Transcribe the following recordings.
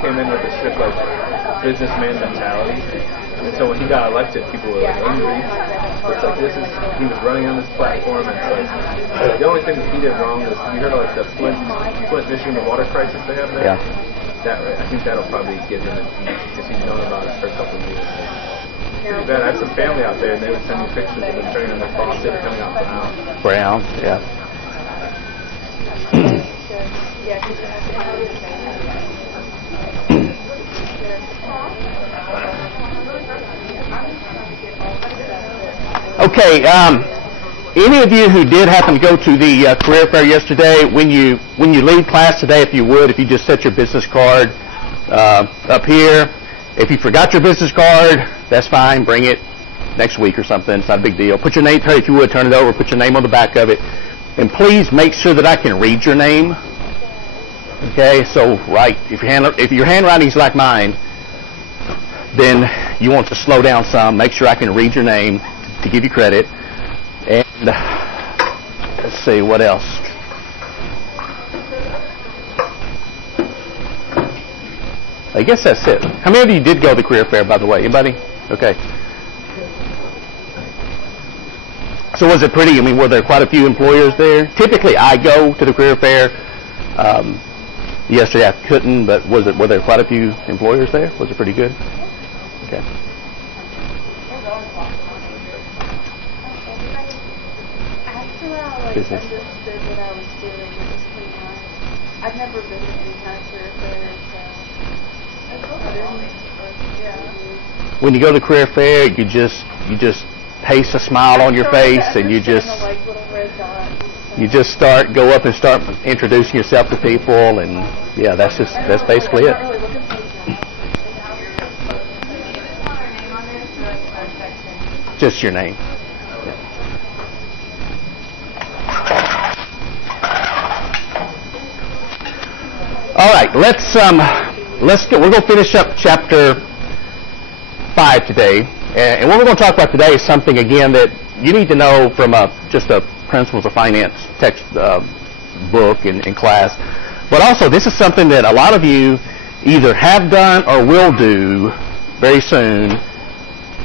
came in with this strict like businessman mentality. And so when he got elected, people were like angry. So it's like he was running on this platform, and it's like the only thing that he did wrong is, you heard of like the Flint, Michigan, the water crisis they have there? Yeah. I think that'll probably get him impeached because he's known about it for a couple of years. Pretty bad. I have some family out there, and they would send me pictures of them turning on their faucet and coming out brown. Brown, yeah. Okay, any of you who did happen to go to the career fair yesterday, when you leave class today, if you just set your business card up here. If you forgot your business card, that's fine. Bring it next week or something. It's not a big deal. Put your name, if you would, turn it over. Put your name on the back of it. And please make sure that I can read your name. Okay, so if your handwriting is like mine, then you want to slow down some. Make sure I can read your name to give you credit. And let's see, what else? I guess that's it. How many of you did go to the career fair, by the way? Anybody? Okay. So was it pretty? I mean, were there quite a few employers there? Typically, I go to the career fair. Yesterday I couldn't, but were there quite a few employers there? Was it pretty good? Okay. Business. Understood what I was doing. It was pretty nice. I've never been to any kind of career fair, so when you go to the career fair, you just paste a smile on your face, and you just go up and start introducing yourself to people, and yeah, that's basically it. Just your name. All right, let's we're going to finish up chapter 5 today, and what we're going to talk about today is something again that you need to know from just a Principles of Finance text book in class, but also this is something that a lot of you either have done or will do very soon,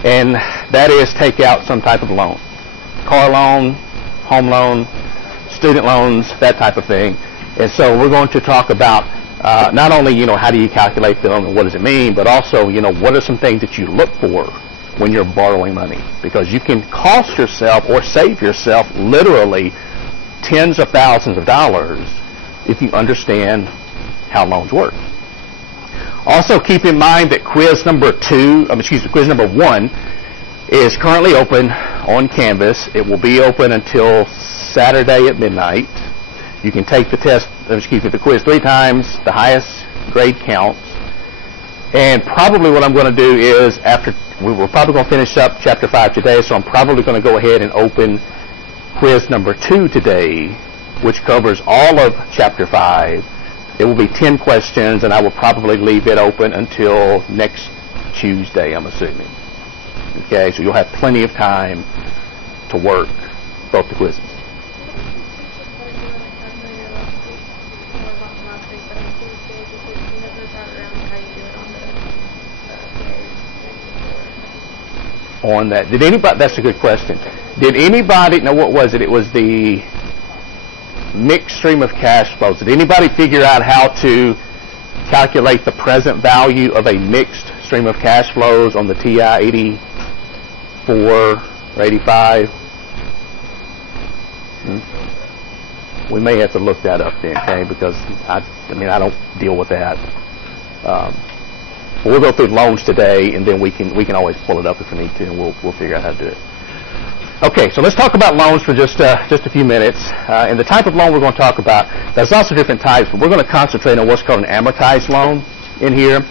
and that is take out some type of loan, car loan, home loan, student loans, that type of thing. And so we're going to talk about not only, how do you calculate them and what does it mean, but also, what are some things that you look for when you're borrowing money? Because you can cost yourself or save yourself literally tens of thousands of dollars if you understand how loans work. Also keep in mind that quiz number 1 is currently open on Canvas. It will be open until Saturday at midnight. You can take the quiz 3 times. The highest grade counts. And probably what I'm going to do is, we're probably going to finish up chapter 5 today, so I'm probably going to go ahead and open quiz number 2 today, which covers all of chapter 5. It will be 10 questions, and I will probably leave it open until next Tuesday, I'm assuming. Okay, so you'll have plenty of time to work both the quizzes. On that, that's a good question. Did anybody, what was it? It was the mixed stream of cash flows. Did anybody figure out how to calculate the present value of a mixed stream of cash flows on the TI 84 or 85? We may have to look that up then, okay? Because I don't deal with that. We'll go through loans today, and then we can always pull it up if we need to, and we'll figure out how to do it. Okay, so let's talk about loans for just a few minutes. And the type of loan we're going to talk about, there's also different types, but we're going to concentrate on what's called an amortized loan in here.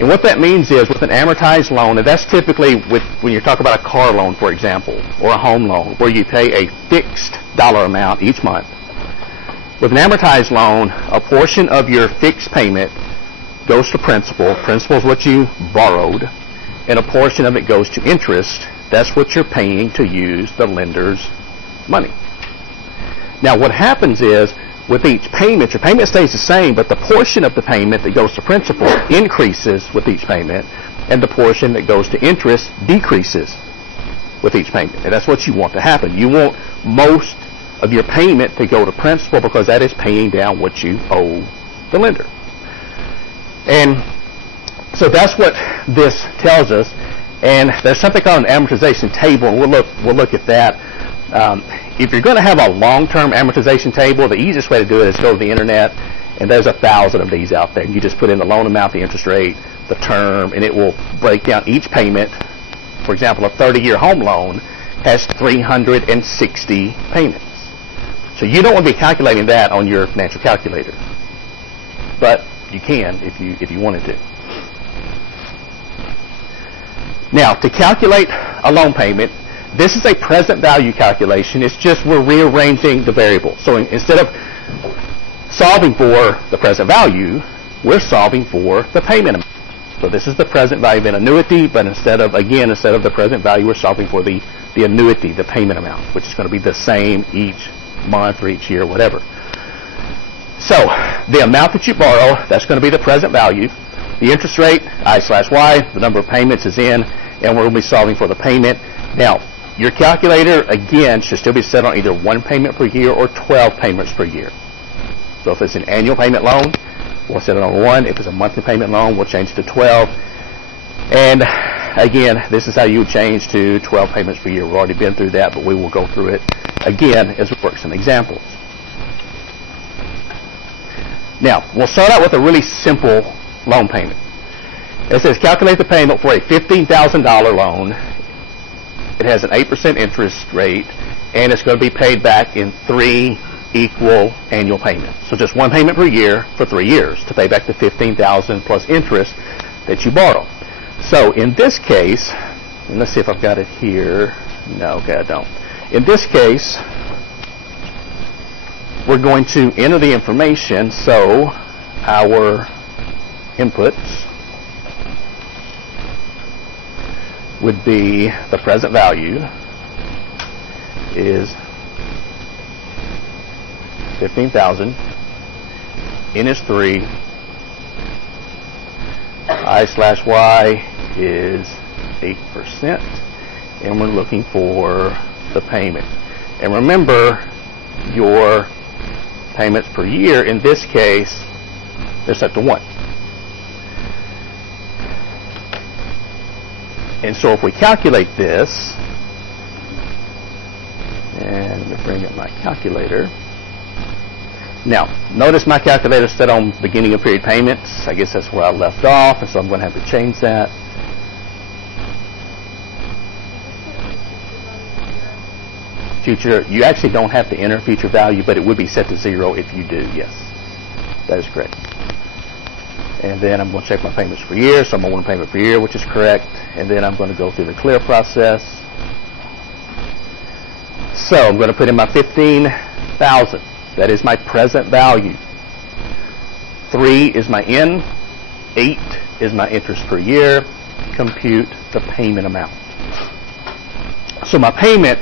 And what that means is, with an amortized loan, and that's typically when you talk about a car loan, for example, or a home loan, where you pay a fixed dollar amount each month. With an amortized loan, a portion of your fixed payment goes to principal. Principal is what you borrowed, and a portion of it goes to interest. That's what you're paying to use the lender's money. Now, what happens is, with each payment, your payment stays the same, but the portion of the payment that goes to principal increases with each payment, and the portion that goes to interest decreases with each payment. And that's what you want to happen. You want most of your payment to go to principal because that is paying down what you owe the lender. And so that's what this tells us. And there's something called an amortization table, and we'll look at that. If you're going to have a long-term amortization table, the easiest way to do it is go to the internet, and there's 1,000 of these out there. You just put in the loan amount, the interest rate, the term, and it will break down each payment. For example, a 30-year home loan has 360 payments. So you don't want to be calculating that on your financial calculator, but you can if you wanted to. Now, to calculate a loan payment, this is a present value calculation. It's just we're rearranging the variables. So instead of solving for the present value, we're solving for the payment amount. So this is the present value of an annuity, but instead of the present value, we're solving for the annuity, the payment amount, which is going to be the same each month or each year, whatever. So the amount that you borrow, that's going to be the present value. The interest rate, I/Y, the number of payments is in, and we're going to be solving for the payment. Now, your calculator, again, should still be set on either one payment per year or 12 payments per year. So if it's an annual payment loan, we'll set it on 1. If it's a monthly payment loan, we'll change it to 12. And again, this is how you would change to 12 payments per year. We've already been through that, but we will go through it again as we work some examples. Now, we'll start out with a really simple loan payment. It says calculate the payment for a $15,000 loan. It has an 8% interest rate, and it's going to be paid back in 3 equal annual payments. So just one payment per year for 3 years to pay back the $15,000 plus interest that you borrow. So in this case, and let's see if I've got it here. No, okay, I don't. In this case, we're going to enter the information. So our inputs would be the present value is $15,000. N is 3. I/Y is 8%, and we're looking for the payment. And remember, your payments per year in this case, they're set to 1. And so if we calculate this, and let me bring up my calculator. Now, notice my calculator is set on beginning of period payments. I guess that's where I left off, and so I'm going to have to change that. Future, you actually don't have to enter future value, but it would be set to 0 if you do, yes. That is correct. And then I'm going to check my payments per year, so I'm on 1 payment per year, which is correct. And then I'm going to go through the clear process. So I'm going to put in my $15,000. That is my present value. 3 is my N. 8 is my interest per year. Compute the payment amount. So my payment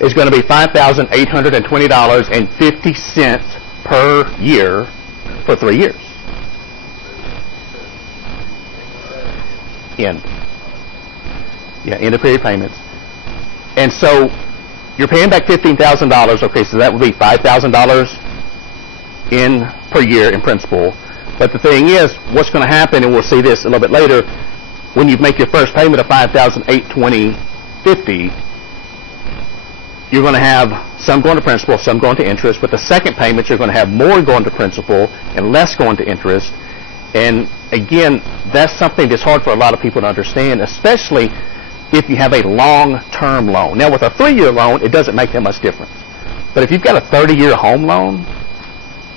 is going to be $5,820.50 per year for 3 years. End. Yeah, end of period payments. And so you're paying back $15,000. Okay, so that would be $5,000 in per year in principal. But the thing is, what's going to happen, and we'll see this a little bit later, when you make your first payment of $5,820.50, you're going to have some going to principal, some going to interest. With the second payment, you're going to have more going to principal and less going to interest. And again, that's something that's hard for a lot of people to understand, especially if you have a long-term loan. Now, with a 3-year loan, it doesn't make that much difference. But if you've got a 30-year home loan,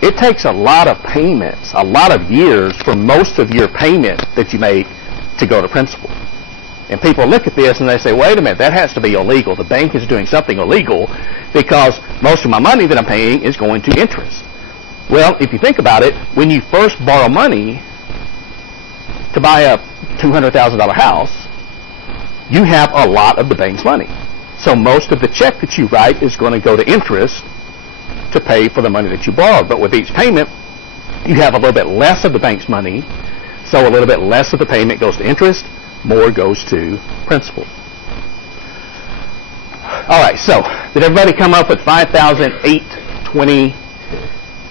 it takes a lot of payments, a lot of years for most of your payment that you make to go to principal. And people look at this and they say, wait a minute, that has to be illegal. The bank is doing something illegal because most of my money that I'm paying is going to interest. Well, if you think about it, when you first borrow money to buy a $200,000 house, you have a lot of the bank's money. So most of the check that you write is going to go to interest to pay for the money that you borrowed. But with each payment, you have a little bit less of the bank's money, so a little bit less of the payment goes to interest, more goes to principal. All right, so did everybody come up with $5,008, 20,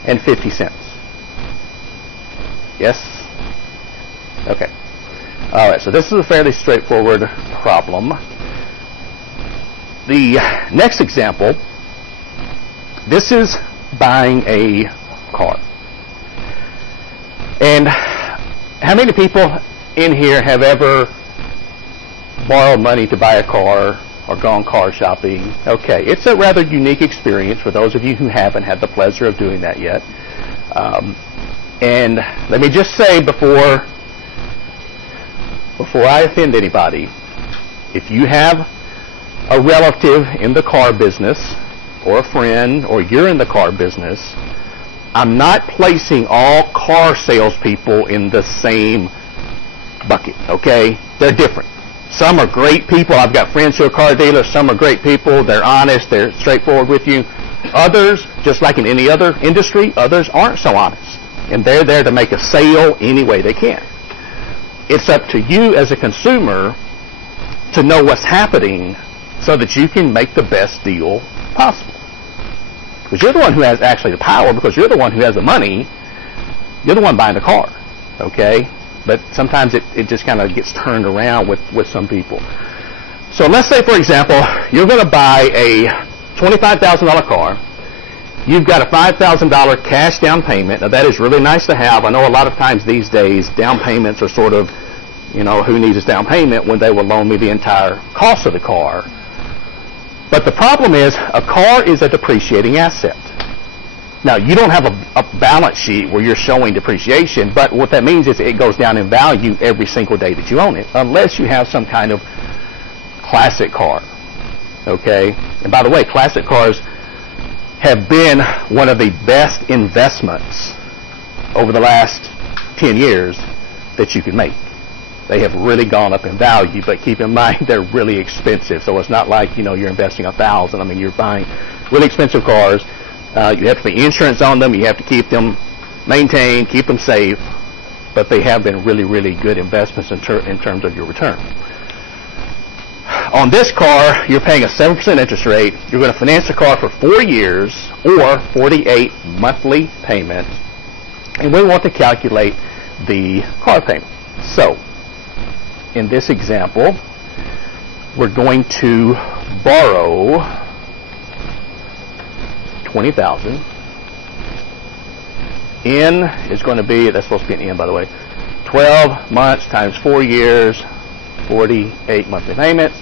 and 50 cents? Yes? Okay. All right, so this is a fairly straightforward problem. The next example, this is buying a car. And how many people in here have ever borrowed money to buy a car or gone car shopping? Okay, it's a rather unique experience for those of you who haven't had the pleasure of doing that yet. And let me just say before I offend anybody, if you have a relative in the car business or a friend or you're in the car business, I'm not placing all car salespeople in the same bucket, okay? They're different. Some are great people. I've got friends who are car dealers. Some are great people. They're honest. They're straightforward with you. Others, just like in any other industry, others aren't so honest. And they're there to make a sale any way they can. It's up to you as a consumer to know what's happening so that you can make the best deal possible. Because you're the one who has actually the power, because you're the one who has the money. You're the one buying the car, okay? But sometimes it just kind of gets turned around with some people. So let's say, for example, you're going to buy a $25,000 car. You've got a $5,000 cash down payment. Now, that is really nice to have. I know a lot of times these days, down payments are sort of, who needs a down payment when they will loan me the entire cost of the car. But the problem is, a car is a depreciating asset. Now, you don't have a balance sheet where you're showing depreciation, but what that means is it goes down in value every single day that you own it, unless you have some kind of classic car, okay? And by the way, classic cars have been one of the best investments over the last 10 years that you could make. They have really gone up in value, but keep in mind they're really expensive. So it's not like, you're investing $1,000. I mean, you're buying really expensive cars. You have to pay insurance on them. You have to keep them maintained, keep them safe. But they have been really, really good investments in terms of your return. On this car, you're paying a 7% interest rate. You're going to finance the car for 4 years or 48 monthly payments. And we want to calculate the car payment. So, in this example, we're going to borrow $20,000. N is going to be, that's supposed to be an N, by the way, 12 months times 4 years, 48 monthly payments,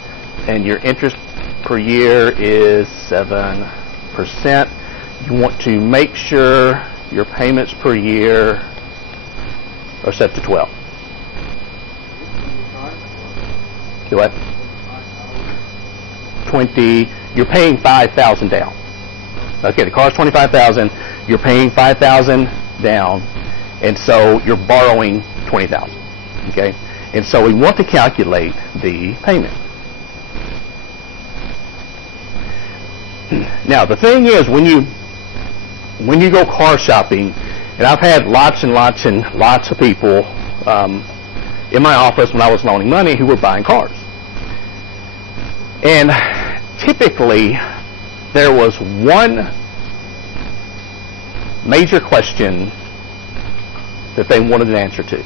and your interest per year is 7%. You want to make sure your payments per year are set to 12. Do what? 20. You're paying $5,000 down. Okay, the car's $25,000. You're paying $5,000 down, and so you're borrowing $20,000. Okay, and so we want to calculate the payment. Now, the thing is, when you go car shopping, and I've had lots and lots and lots of people in my office when I was loaning money who were buying cars. And typically, there was one major question that they wanted an answer to.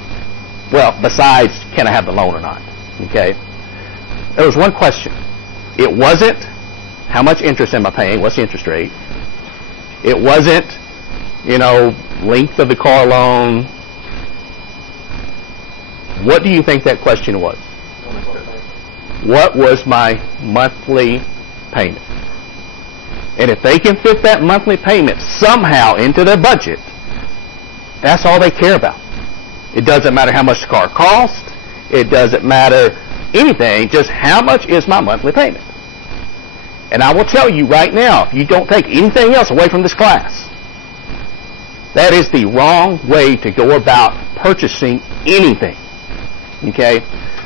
Well, besides, can I have the loan or not? Okay? There was one question. It wasn't, how much interest am I paying? What's the interest rate? It wasn't, length of the car loan. What do you think that question was? What was my monthly payment? And if they can fit that monthly payment somehow into their budget, that's all they care about. It doesn't matter how much the car costs. It doesn't matter anything, just how much is my monthly payment. And I will tell you right now, if you don't take anything else away from this class, that is the wrong way to go about purchasing anything. Okay?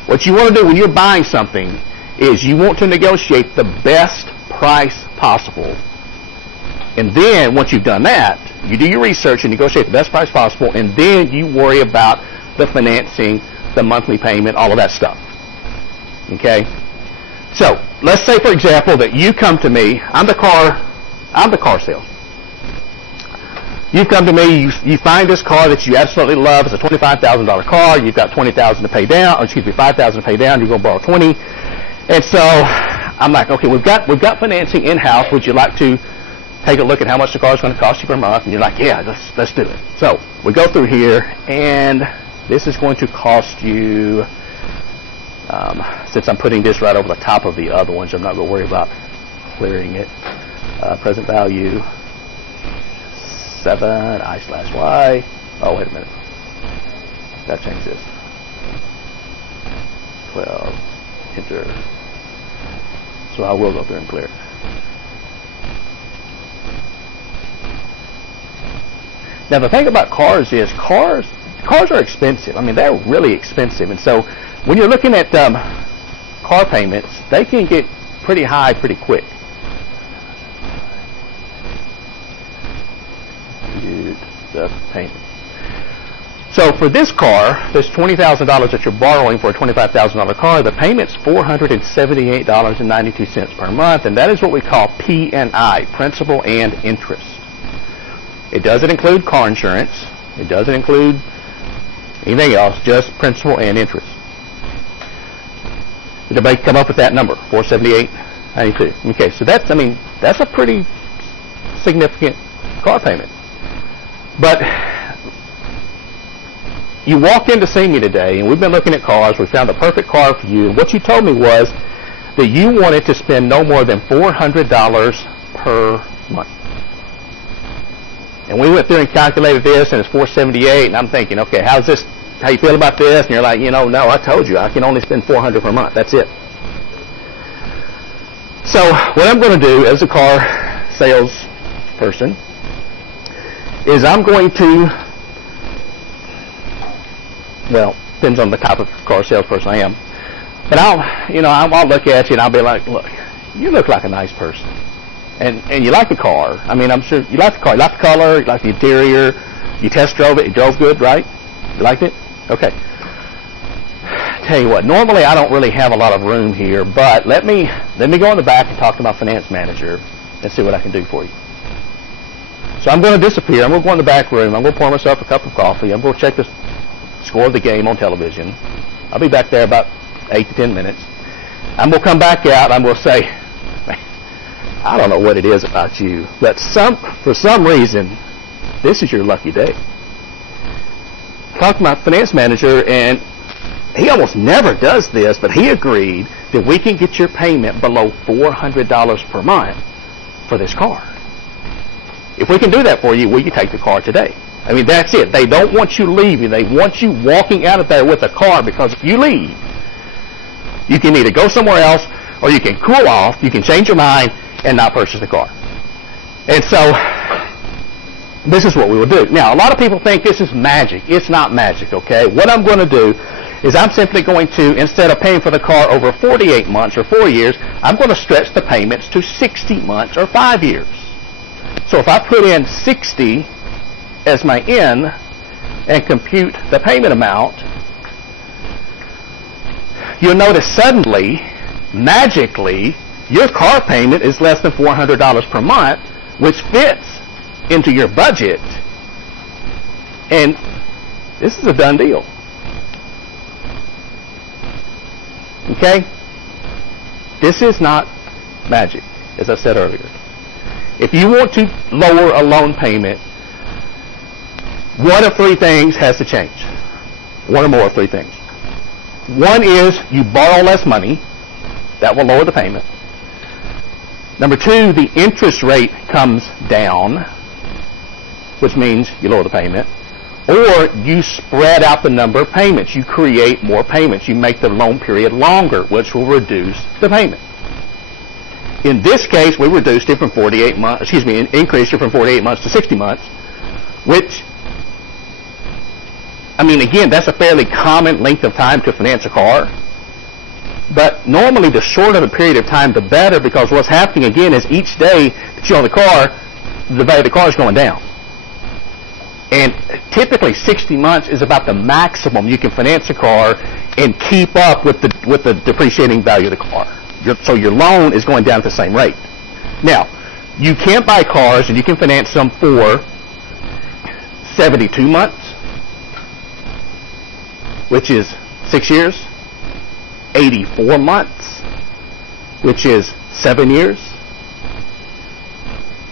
What you want to do when you're buying something is you want to negotiate the best price possible And then, once you've done that, you do your research and negotiate the best price possible, and then you worry about the financing, the monthly payment, all of that stuff. Okay? So, let's say, for example, that you come to me, I'm the car salesman. You come to me, you find this car that you absolutely love. It's a $25,000 car. You've got $5,000 to pay down. You're going to borrow $20,000. And so I'm like, okay, we've got financing in-house. Would you like to take a look at how much the car is going to cost you per month? And you're like, yeah, let's do it. So we go through here, and this is going to cost you, since I'm putting this right over the top of the other ones, I'm not going to worry about clearing it. Present value. 7 I/Y. Oh, wait a minute. Got to change this. 12. Enter. So I will go through and clear it. Now the thing about cars is cars are expensive. I mean, they're really expensive, and so when you're looking at car payments, they can get pretty high pretty quick. The payment. So for this car, this $20,000 that you're borrowing for a $25,000 car, the payment's $478.92 per month, and that is what we call P&I, principal and interest. It doesn't include car insurance. It doesn't include anything else, just principal and interest. Did everybody come up with that number, $478.92? Okay, so that's a pretty significant car payment. But you walked in to see me today, and we've been looking at cars. We found the perfect car for you. And what you told me was that you wanted to spend no more than $400 per month. And we went through and calculated this, and it's $478. And I'm thinking, okay, how you feel about this? And you're like, no, I told you, I can only spend $400 per month. That's it. So what I'm going to do as a car sales person is I'm going to, well, depends on the type of car salesperson I am, but I'll look at you and I'll be like, look, you look like a nice person, and you like the car. I mean, I'm sure you like the car. You like the color. You like the interior. You test drove it. It drove good, right? You liked it? Okay. Tell you what, normally I don't really have a lot of room here, but let me go in the back and talk to my finance manager and see what I can do for you. So I'm going to disappear. I'm going to go in the back room. I'm going to pour myself a cup of coffee. I'm going to check the score of the game on television. I'll be back there about 8 to 10 minutes. I'm going to come back out. I'm going to say, I don't know what it is about you, but for some reason, this is your lucky day. Talk to my finance manager, and he almost never does this, but he agreed that we can get your payment below $400 per month for this car. If we can do that for you, will you take the car today? I mean, that's it. They don't want you leaving. They want you walking out of there with a car, because if you leave, you can either go somewhere else or you can cool off, you can change your mind and not purchase the car. And so this is what we will do. Now, a lot of people think this is magic. It's not magic, okay? What I'm going to do is I'm simply going to, instead of paying for the car over 48 months or 4 years, I'm going to stretch the payments to 60 months or 5 years. So if I put in 60 as my in and compute the payment amount, you'll notice suddenly, magically, your car payment is less than $400 per month, which fits into your budget. And this is a done deal. Okay? This is not magic, as I said earlier. If you want to lower a loan payment, one of three things has to change. One or more of three things. One is you borrow less money. That will lower the payment. Number two, the interest rate comes down, which means you lower the payment. Or you spread out the number of payments. You create more payments. You make the loan period longer, which will reduce the payment. In this case, we reduced it from 48 months, increased it from 48 months to 60 months, which, I mean, again, that's a fairly common length of time to finance a car. But normally, the shorter the period of time, the better, because what's happening, again, is each day that you own the car, the value of the car is going down. And typically 60 months is about the maximum you can finance a car and keep up with the depreciating value of the car. So your loan is going down at the same rate. Now, you can't buy cars and you can finance them for 72 months, which is 6 years, 84 months, which is 7 years.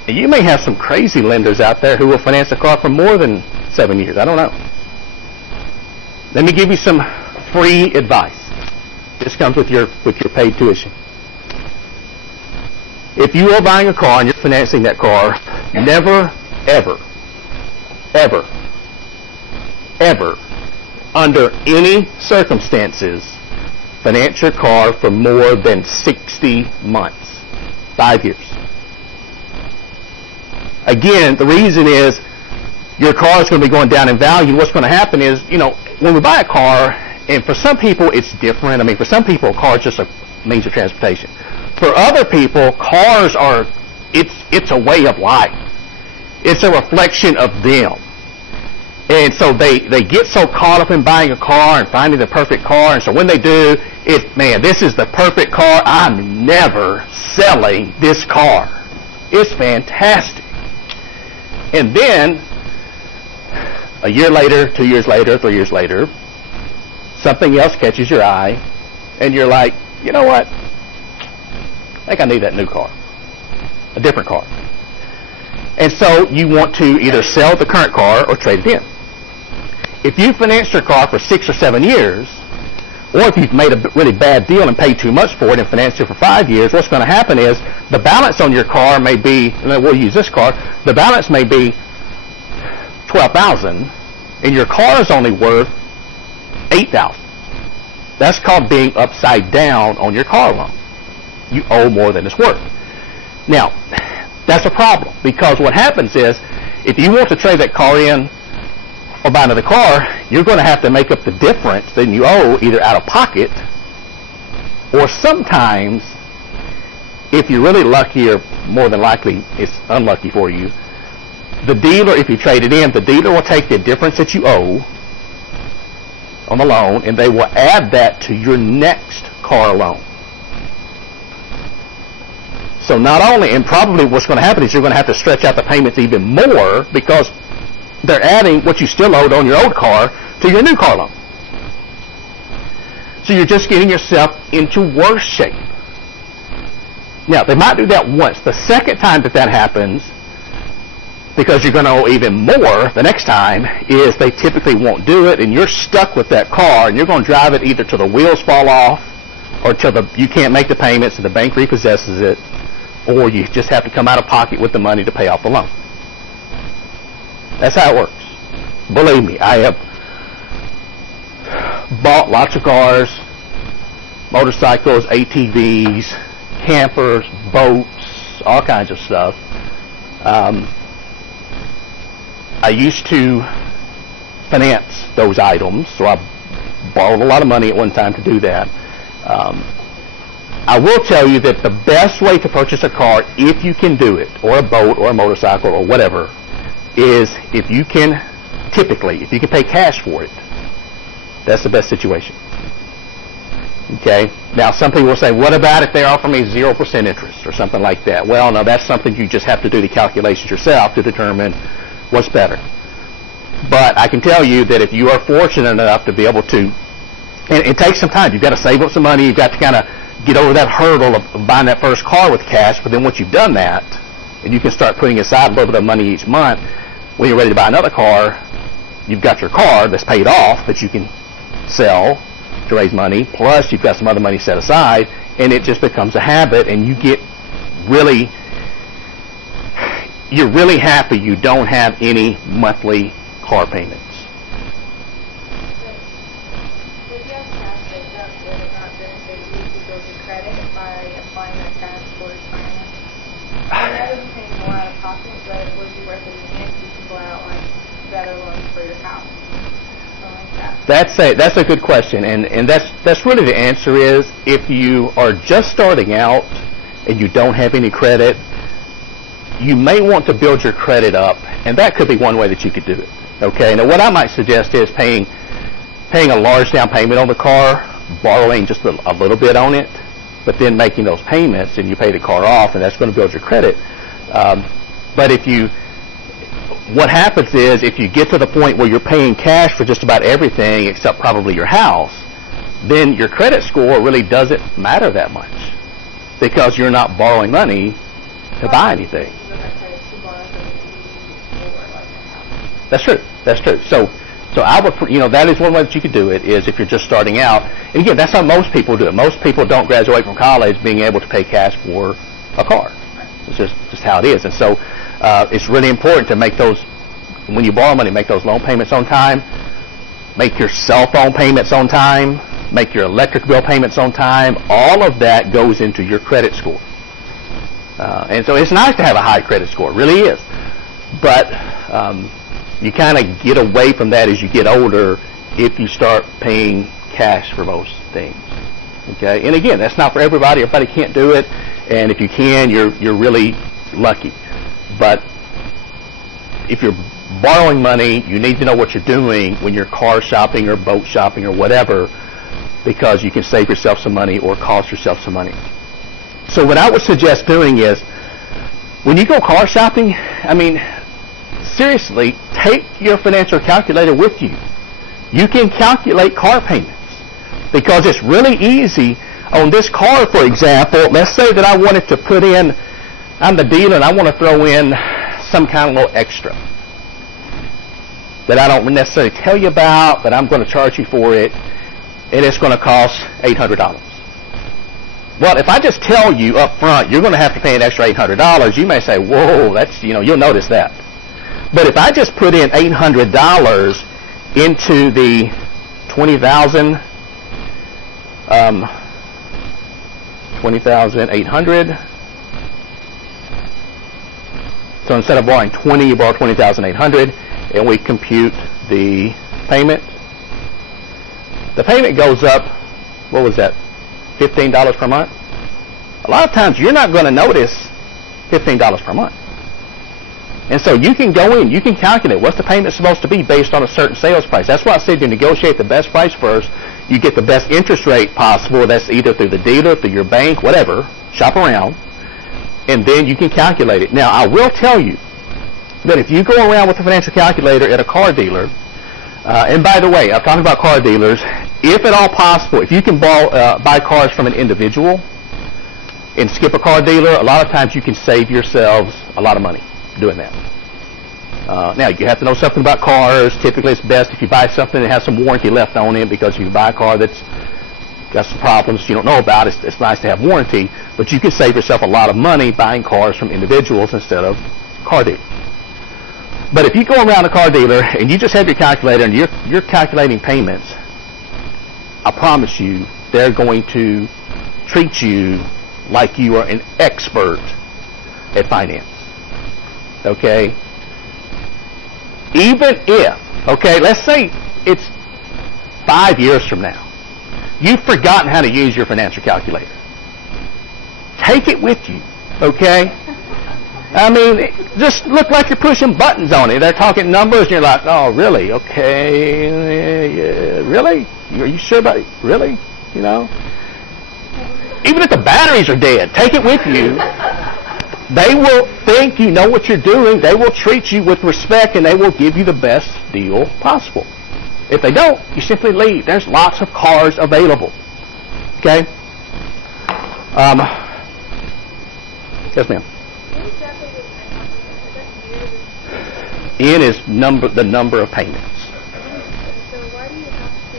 And you may have some crazy lenders out there who will finance a car for more than 7 years. I don't know. Let me give you some free advice. This comes with your paid tuition. If you are buying a car and you're financing that car, never, ever, ever, ever, under any circumstances, finance your car for more than 60 months, 5 years. Again, the reason is your car is going to be going down in value. What's going to happen is, when we buy a car, and for some people it's different. I mean, for some people, a car is just a means of transportation. For other people, cars are, it's a way of life. It's a reflection of them. And so they get so caught up in buying a car and finding the perfect car. And so when they do, this is the perfect car. I'm never selling this car. It's fantastic. And then, a year later, 2 years later, 3 years later, something else catches your eye, and you're like, you know what? I think I need that new car. A different car. And so you want to either sell the current car or trade it in. If you financed your car for 6 or 7 years, or if you've made a really bad deal and paid too much for it and financed it for 5 years, what's going to happen is the balance on your car may be, and we'll use this car, the balance may be $12,000, and your car is only worth $8,000. That's called being upside down on your car loan. You owe more than it's worth. Now, that's a problem, because what happens is, if you want to trade that car in or buy another car, you're going to have to make up the difference that you owe either out of pocket, or sometimes, if you're really lucky, or more than likely it's unlucky for you, the dealer, if you trade it in, the dealer will take the difference that you owe on the loan, and they will add that to your next car loan. So not only, and probably what's going to happen is you're going to have to stretch out the payments even more, because they're adding what you still owed on your old car to your new car loan. So you're just getting yourself into worse shape. Now, they might do that once. The second time that happens, because you're going to owe even more the next time, is they typically won't do it, and you're stuck with that car, and you're going to drive it either till the wheels fall off, or till you can't make the payments and the bank repossesses it, or you just have to come out of pocket with the money to pay off the loan. That's how it works. Believe me, I have bought lots of cars, motorcycles, ATVs, campers, boats, all kinds of stuff. I used to finance those items, so I borrowed a lot of money at one time to do that. I will tell you that the best way to purchase a car, if you can do it, or a boat, or a motorcycle, or whatever, is if you can pay cash for it. That's the best situation. Okay? Now, some people will say, what about if they offer me 0% interest or something like that? Well, no, that's something you just have to do the calculations yourself to determine what's better. But I can tell you that if you are fortunate enough to be able to, and it takes some time. You've got to save up some money. You've got to kind of get over that hurdle of buying that first car with cash. But then once you've done that, and you can start putting aside a little bit of money each month, when you're ready to buy another car, you've got your car that's paid off that you can sell to raise money, plus you've got some other money set aside, and it just becomes a habit, and you're really happy you don't have any monthly car payments. Would you have cash that does really not benefit you to build your credit by applying that cash towards finance? I know you're paying more out of pocket, but would you worth it in the end if you could go out on better loans for your house? That's a good question, and that's really the answer is, if you are just starting out and you don't have any credit, you may want to build your credit up, and that could be one way that you could do it. Okay. Now, what I might suggest is paying a large down payment on the car, borrowing just a little bit on it, but then making those payments, and you pay the car off, and that's going to build your credit. But what happens is, if you get to the point where you're paying cash for just about everything except probably your house, then your credit score really doesn't matter that much, because you're not borrowing money to buy anything. That's true. That's true. So I would, that is one way that you could do it, is if you're just starting out. And again, that's how most people do it. Most people don't graduate from college being able to pay cash for a car. It's just how it is. And so it's really important to make those, when you borrow money, make those loan payments on time, make your cell phone payments on time, make your electric bill payments on time. All of that goes into your credit score. And so it's nice to have a high credit score. It really is. But you kind of get away from that as you get older if you start paying cash for most things. Okay? And again, that's not for everybody. Everybody can't do it. And if you can, you're really lucky. But if you're borrowing money, you need to know what you're doing when you're car shopping or boat shopping or whatever, because you can save yourself some money or cost yourself some money. So what I would suggest doing is, when you go car shopping, seriously, take your financial calculator with you. You can calculate car payments, because it's really easy. On this car, for example, let's say that I wanted to put in, I'm the dealer and I want to throw in some kind of little extra that I don't necessarily tell you about, but I'm going to charge you for it, and it's going to cost $800. Well, if I just tell you up front, you're going to have to pay an extra $800, you may say, whoa, that's, you'll notice that. But if I just put in $800 into the 20,000, 20,800. So instead of borrowing 20, you borrow 20,800, and we compute the payment. The payment goes up, what was that, $15 per month? A lot of times you're not going to notice $15 per month. And so you can go in, you can calculate what's the payment supposed to be based on a certain sales price. That's why I said you negotiate the best price first. You get the best interest rate possible. That's either through the dealer, through your bank, whatever. Shop around. And then you can calculate it. Now, I will tell you that if you go around with a financial calculator at a car dealer, and by the way, I'm talking about car dealers, if at all possible, if you can buy cars from an individual and skip a car dealer, a lot of times you can save yourselves a lot of money doing that. Now, you have to know something about cars. Typically, it's best if you buy something that has some warranty left on it, because if you buy a car that's got some problems you don't know about, it's nice to have warranty, but you can save yourself a lot of money buying cars from individuals instead of car dealers. But if you go around a car dealer and you just have your calculator and you're calculating payments, I promise you they're going to treat you like you are an expert at finance. Okay? Even if, let's say it's 5 years from now, you've forgotten how to use your financial calculator. Take it with you, okay? Just look like you're pushing buttons on it. They're talking numbers, and you're like, oh, really? Okay, really? Are you sure about it? Really? Even if the batteries are dead, take it with you. They will think you know what you're doing. They will treat you with respect, and they will give you the best deal possible. If they don't, you simply leave. There's lots of cars available. Okay? Yes, ma'am. N is the number of payments. So why do you have to,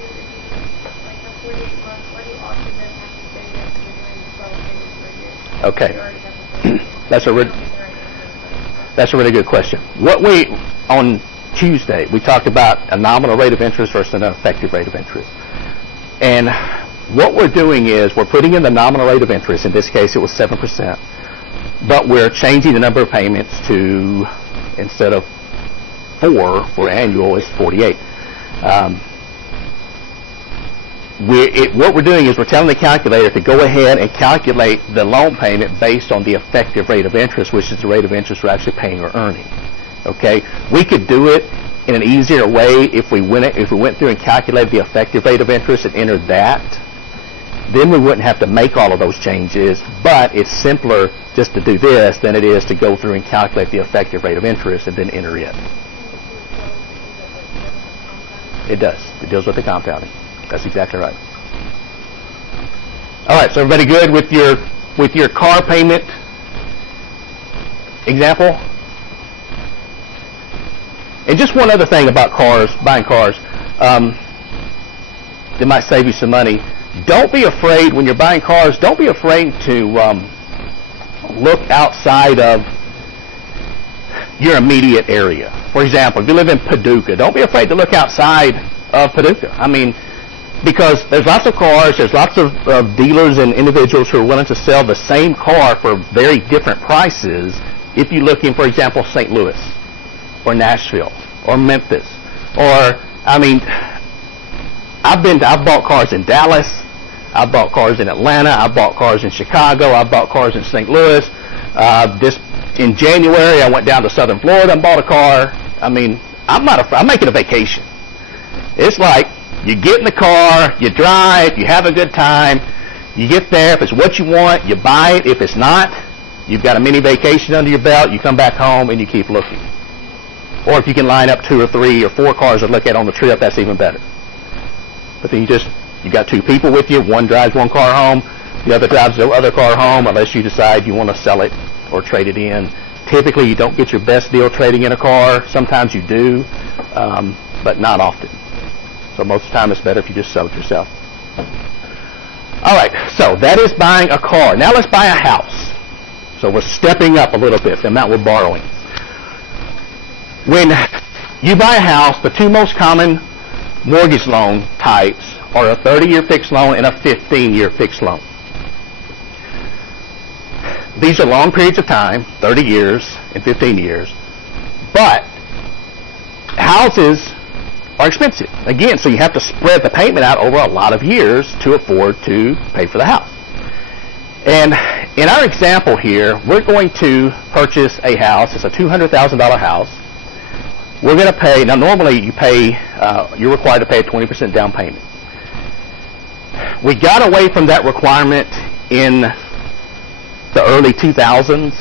like for 48 months, why do you also then have to say that you're doing 12 payments per year? Okay. That's a really good question. On Tuesday, we talked about a nominal rate of interest versus an effective rate of interest. And what we're doing is we're putting in the nominal rate of interest. In this case, it was 7%. But we're changing the number of payments to, instead of 4 for annual, it's 48. what we're doing is we're telling the calculator to go ahead and calculate the loan payment based on the effective rate of interest, which is the rate of interest we're actually paying or earning. Okay? We could do it in an easier way if we went through and calculated the effective rate of interest and entered that. Then we wouldn't have to make all of those changes, but it's simpler just to do this than it is to go through and calculate the effective rate of interest and then enter it. It does. It deals with the compounding. That's exactly right. All right, so everybody good with your car payment example? And just one other thing about cars, buying cars, that might save you some money. Don't be afraid when you're buying cars. Don't be afraid to look outside of your immediate area. For example, if you live in Paducah, don't be afraid to look outside of Paducah. I mean, because there's lots of cars, there's lots of dealers and individuals who are willing to sell the same car for very different prices if you look in, for example, St. Louis or Nashville or Memphis. Or, I mean, I've bought cars in Dallas, I've bought cars in Atlanta, I've bought cars in Chicago, I've bought cars in St. Louis. In January, I went down to Southern Florida and bought a car. I mean, I'm making a vacation. It's like you get in the car, you drive, you have a good time, you get there. If it's what you want, you buy it. If it's not, you've got a mini vacation under your belt. You come back home and you keep looking. Or if you can line up 2 or 3 or 4 cars to look at on the trip, that's even better. But then you got 2 people with you. One drives one car home, the other drives the other car home, unless you decide you want to sell it or trade it in. Typically, you don't get your best deal trading in a car. Sometimes you do, but not often. So most of the time, it's better if you just sell it yourself. All right, so that is buying a car. Now let's buy a house. So we're stepping up a little bit, the amount we're borrowing. When you buy a house, the 2 most common mortgage loan types are a 30-year fixed loan and a 15-year fixed loan. These are long periods of time, 30 years and 15 years, but houses are expensive. Again, so you have to spread the payment out over a lot of years to afford to pay for the house. And in our example here, we're going to purchase a house. It's a $200,000 house. We're going to pay, now normally you're required to pay a 20% down payment. We got away from that requirement in the early 2000s,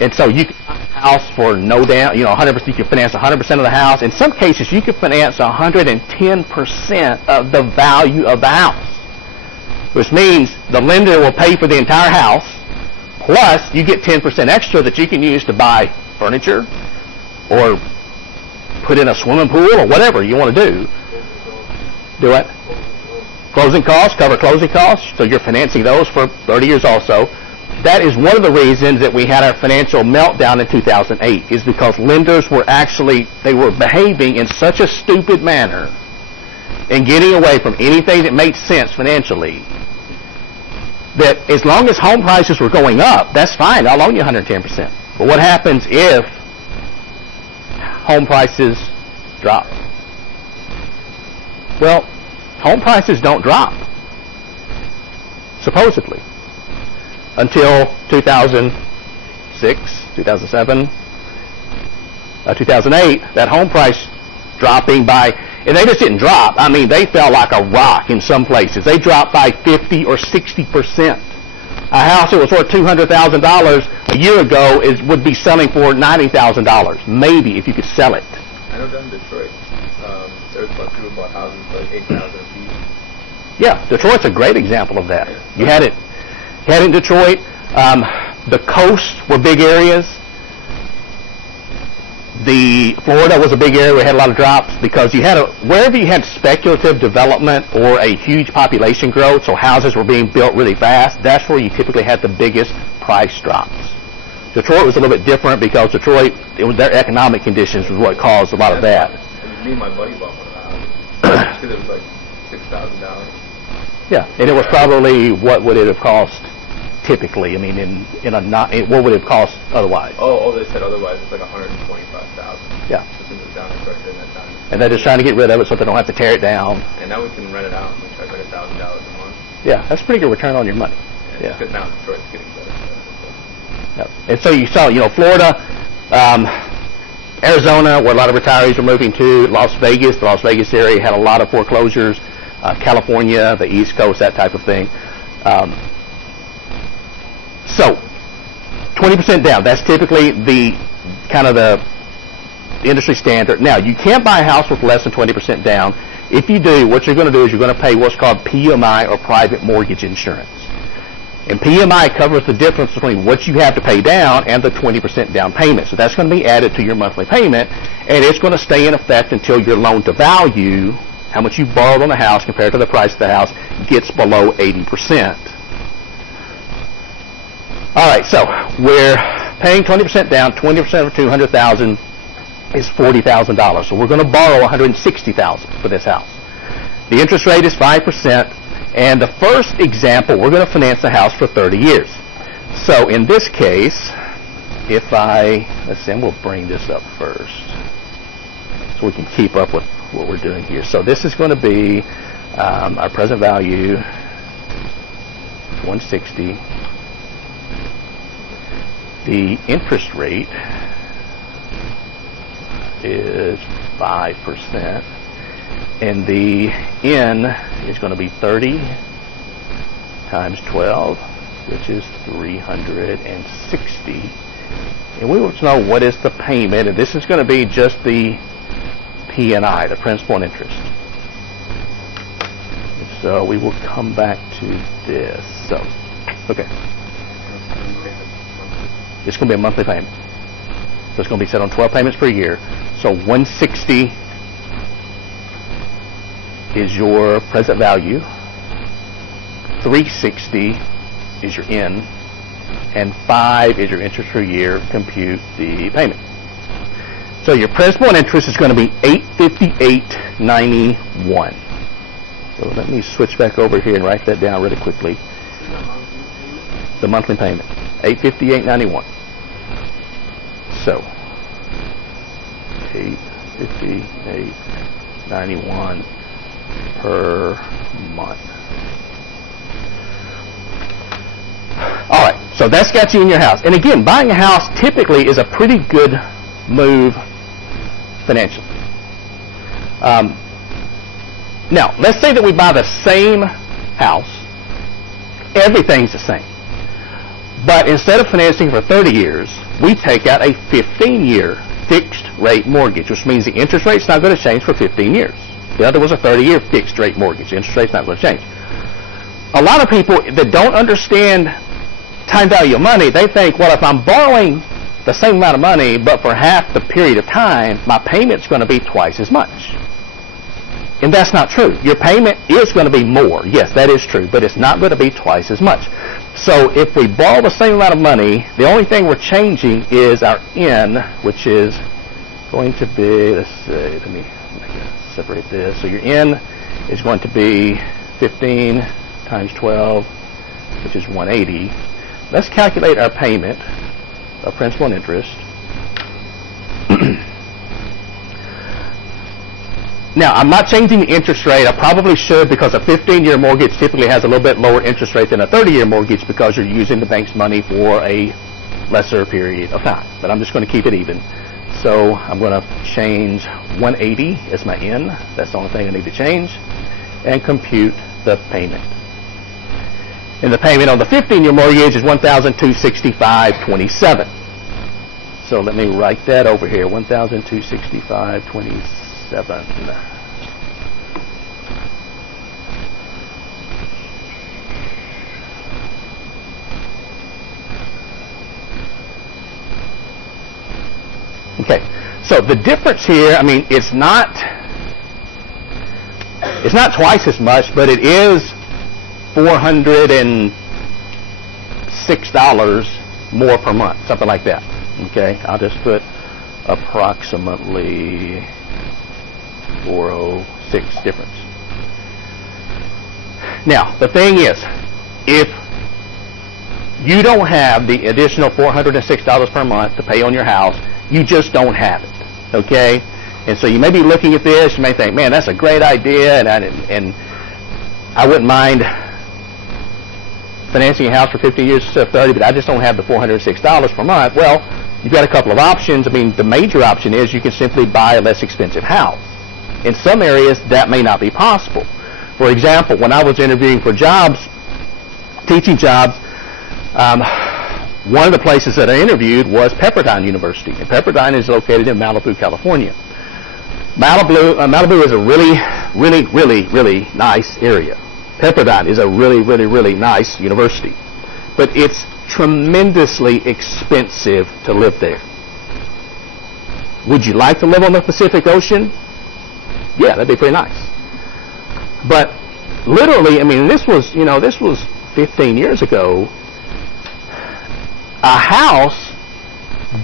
and so you can buy a house for no down, 100%. You can finance 100% of the house. In some cases, you can finance 110% of the value of the house, which means the lender will pay for the entire house, plus you get 10% extra that you can use to buy furniture or put in a swimming pool or whatever you want to do. Do it. Closing costs, cover closing costs, so you're financing those for 30 years also. That is one of the reasons that we had our financial meltdown in 2008, is because lenders were they were behaving in such a stupid manner and getting away from anything that made sense financially, that as long as home prices were going up, that's fine, I'll loan you 110%. But what happens if home prices drop? Well, home prices don't drop, supposedly, until 2006, 2007, 2008, that home price dropping by, and they just didn't drop. I mean, they fell like a rock in some places. They dropped by 50 or 60%. A house that was worth $200,000 a year ago would be selling for $90,000, maybe, if you could sell it. I know down in Detroit, there's people bought houses for like $8,000 a piece. Yeah, Detroit's a great example of that. You had it in Detroit. The coasts were big areas. Florida was a big area where we had a lot of drops, because wherever you had speculative development or a huge population growth, so houses were being built really fast, that's where you typically had the biggest price drops. Detroit was a little bit different because Detroit, their economic conditions was what caused a lot of that. Me and my buddy bought one of the houses because it was like $6,000. Yeah, and it was probably, what would it have cost typically? I mean, what would it have cost otherwise? Oh, they said otherwise it's like $125,000. Yeah. Since it was down in Detroit during that time. and they're just trying to get rid of it so they don't have to tear it down. And now we can rent it out and we charge like $1,000 a month. Yeah, that's a pretty good return on your money. Yeah. Because now Detroit's getting better. Yep. And so you saw, Florida, Arizona, where a lot of retirees are moving to, Las Vegas. The Las Vegas area had a lot of foreclosures. California, the East Coast, that type of thing. So, 20% down. That's typically the kind of the industry standard. Now, you can't buy a house with less than 20% down. If you do, what you're going to do is you're going to pay what's called PMI, or private mortgage insurance. And PMI covers the difference between what you have to pay down and the 20% down payment. So that's going to be added to your monthly payment, and it's going to stay in effect until your loan to value, how much you borrowed on the house compared to the price of the house, gets below 80%. All right, so we're paying 20% down. 20% of $200,000 is $40,000. So we're going to borrow $160,000 for this house. The interest rate is 5%. And the first example, we're going to finance the house for 30 years. So in this case, let's see, and we'll bring this up first so we can keep up with what we're doing here. So this is going to be our present value, 160. The interest rate is 5. And the N is going to be 30 times 12, which is 360. And we want to know what is the payment, and this is going to be just the P&I, the principal and interest. So we will come back to this. So, okay. It's going to be a monthly payment. So it's going to be set on 12 payments per year. So 160 is your present value, 360 is your N, and 5 is your interest per year. Compute the payment. So your principal and interest is going to be $858.91. So let me switch back over here and write that down really quickly. The monthly payment, $858.91. So $858.91 per month. All right, so that's got you in your house. And again, buying a house typically is a pretty good move financially. Now, let's say that we buy the same house. Everything's the same. But instead of financing for 30 years, we take out a 15-year fixed rate mortgage, which means the interest rate's not going to change for 15 years. The other was a 30-year fixed rate mortgage. The interest rate's not going to change. A lot of people that don't understand time value of money, they think, well, if I'm borrowing the same amount of money, but for half the period of time, my payment's going to be twice as much. And that's not true. Your payment is going to be more. Yes, that is true, but it's not going to be twice as much. So if we borrow the same amount of money, the only thing we're changing is our N, which is going to be, let's see, let me separate this. So your N is going to be 15 times 12, which is 180. Let's calculate our payment of principal and interest. Now, I'm not changing the interest rate. I probably should, because a 15-year mortgage typically has a little bit lower interest rate than a 30-year mortgage because you're using the bank's money for a lesser period of time. But I'm just going to keep it even. So I'm going to change 180 as my N. That's the only thing I need to change. And compute the payment. And the payment on the 15-year mortgage is $1,265.27. So let me write that over here, $1,265.27. Okay, so the difference here, I mean, it's not twice as much, but it is $406 more per month, something like that. Okay, I'll just put approximately 406 difference. Now, the thing is, if you don't have the additional $406 per month to pay on your house, you just don't have it. Okay? And so you may be looking at this, you may think, man, that's a great idea, and I wouldn't mind financing a house for 50 years instead of 30, but I just don't have the $406 per month. Well, you've got a couple of options. I mean, the major option is you can simply buy a less expensive house. In some areas, that may not be possible. For example, when I was interviewing for jobs, teaching jobs, one of the places that I interviewed was Pepperdine University. And Pepperdine is located in Malibu, California. Malibu is a really, really, really, really nice area. Pepperdine is a really, really, really nice university. But it's tremendously expensive to live there. Would you like to live on the Pacific Ocean? Yeah, that'd be pretty nice. But literally, I mean, this was 15 years ago. A house,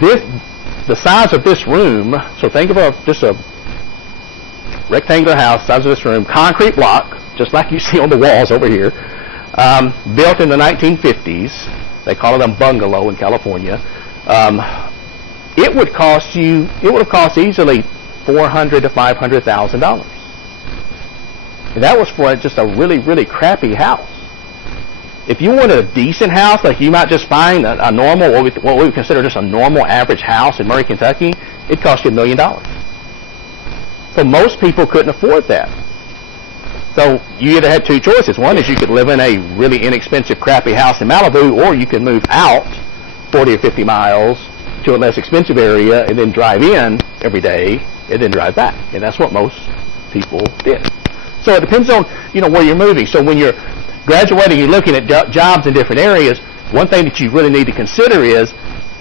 the size of this room, so think of just a rectangular house, size of this room, concrete block, just like you see on the walls over here, built in the 1950s. They call it a bungalow in California. It would have cost easily $400,000 to $500,000. And that was for just a really, really crappy house. If you wanted a decent house, like you might just find a normal, what we would consider just a normal average house in Murray, Kentucky, it cost you $1 million. So most people couldn't afford that. So you either had two choices. One is you could live in a really inexpensive, crappy house in Malibu, or you could move out 40 or 50 miles to a less expensive area and then drive in every day and then drive back. And that's what most people did. So it depends on, where you're moving. So when you're graduating, you're looking at jobs in different areas, one thing that you really need to consider is,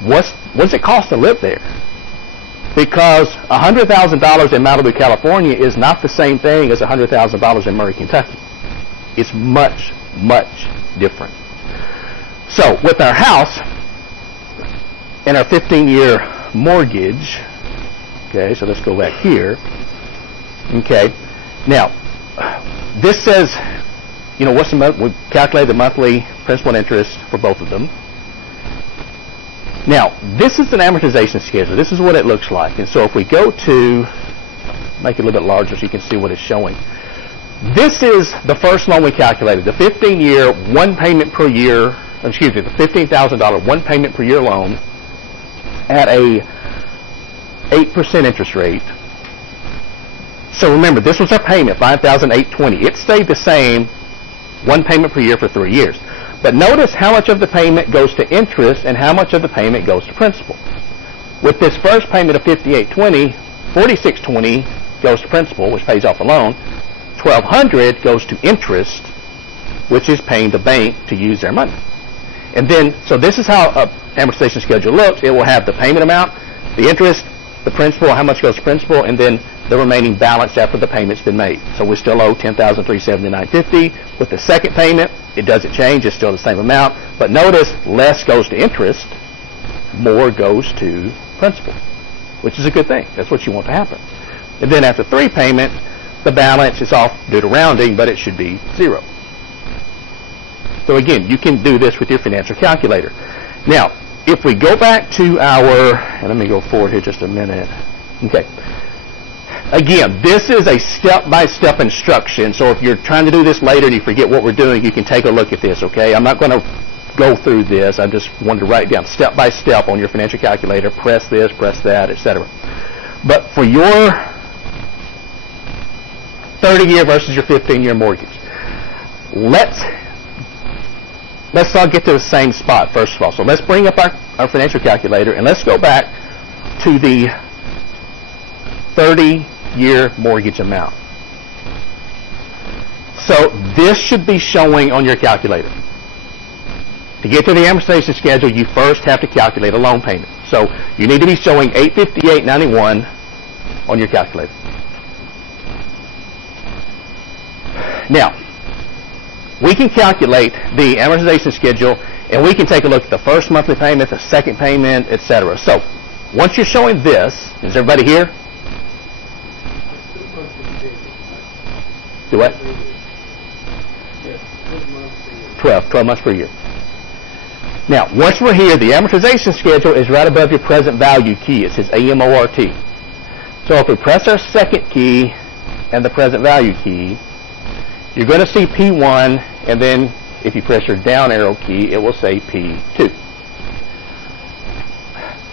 what's it cost to live there? Because $100,000 in Malibu, California is not the same thing as $100,000 in Murray, Kentucky. It's much, much different. So with our house and our 15-year mortgage, okay, so let's go back here. Okay, now this says, what's the month? We calculate the monthly principal and interest for both of them. Now, this is an amortization schedule. This is what it looks like. And so if we go to, make it a little bit larger so you can see what it's showing. This is the first loan we calculated, the 15-year, one payment per year, the $15,000 one payment per year loan at a 8% interest rate. So remember, this was our payment, $5,820. It stayed the same, one payment per year for 3 years. But notice how much of the payment goes to interest and how much of the payment goes to principal. With this first payment of $5,820, $4,620 goes to principal, which pays off the loan. $1,200 goes to interest, which is paying the bank to use their money. And then, so this is how an amortization schedule looks. It will have the payment amount, the interest, the principal, how much goes to principal, and then the remaining balance after the payment's been made. So we still owe $10,379.50. With the second payment, it doesn't change. It's still the same amount. But notice, less goes to interest, more goes to principal, which is a good thing. That's what you want to happen. And then after 3 payments, the balance is off due to rounding, but it should be 0. So again, you can do this with your financial calculator. Now, if we go back to our, and let me go forward here just a minute. Okay. Again, this is a step-by-step instruction, so if you're trying to do this later and you forget what we're doing, you can take a look at this, okay? I'm not going to go through this. I just wanted to write it down step-by-step on your financial calculator. Press this, press that, etc. But for your 30-year versus your 15-year mortgage, let's all get to the same spot, first of all. So let's bring up our financial calculator, and let's go back to the 30-year mortgage amount. So this should be showing on your calculator. To get to the amortization schedule, you first have to calculate a loan payment. So you need to be showing $858.91 on your calculator. Now, we can calculate the amortization schedule, and we can take a look at the first monthly payment, the second payment, etc. So once you're showing this, is everybody here? Do what? 12 months per year. Now, once we're here, the amortization schedule is right above your present value key. It says AMORT. So if we press our second key and the present value key, you're going to see P1, and then if you press your down arrow key, it will say P2.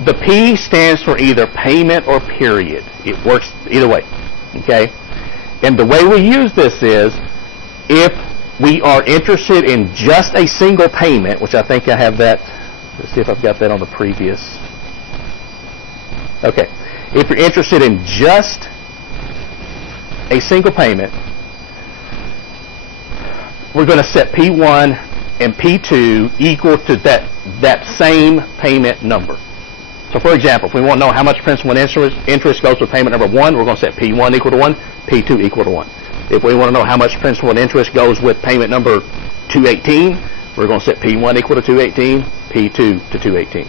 The P stands for either payment or period. It works either way, okay? And the way we use this is if we are interested in just a single payment, which I think I have that. Let's see if I've got that on the previous. Okay. If you're interested in just a single payment, we're going to set P1 and P2 equal to that same payment number. So, for example, if we want to know how much principal and interest goes with payment number 1, we're going to set P1 equal to 1, P2 equal to 1. If we want to know how much principal and interest goes with payment number 218, we're going to set P1 equal to 218, P2 to 218.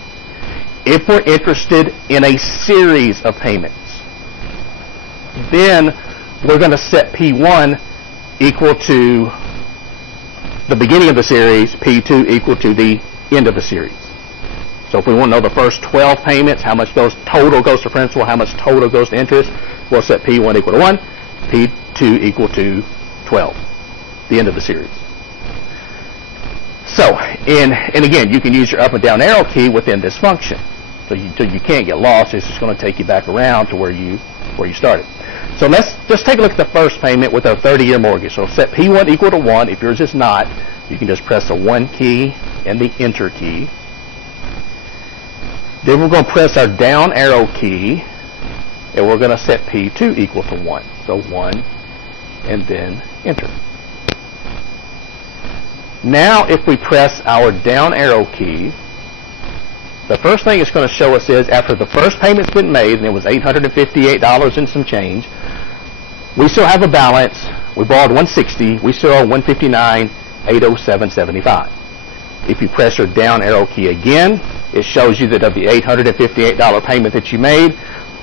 If we're interested in a series of payments, then we're going to set P1 equal to the beginning of the series, P2 equal to the end of the series. So if we want to know the first 12 payments, how much total goes to principal, how much total goes to interest, we'll set P1 equal to 1, P2 equal to 12, the end of the series. So, and again, you can use your up and down arrow key within this function. So you can't get lost. It's just going to take you back around to where you started. So let's just take a look at the first payment with our 30-year mortgage. So set P1 equal to 1. If yours is not, you can just press the 1 key and the enter key. Then we're going to press our down arrow key, and we're going to set P2 equal to 1. So 1, and then enter. Now if we press our down arrow key, the first thing it's going to show us is after the first payment's been made, and it was $858 and some change, we still have a balance. We borrowed $160. We still owe $159,807.75. If you press your down arrow key again, it shows you that of the $858 payment that you made,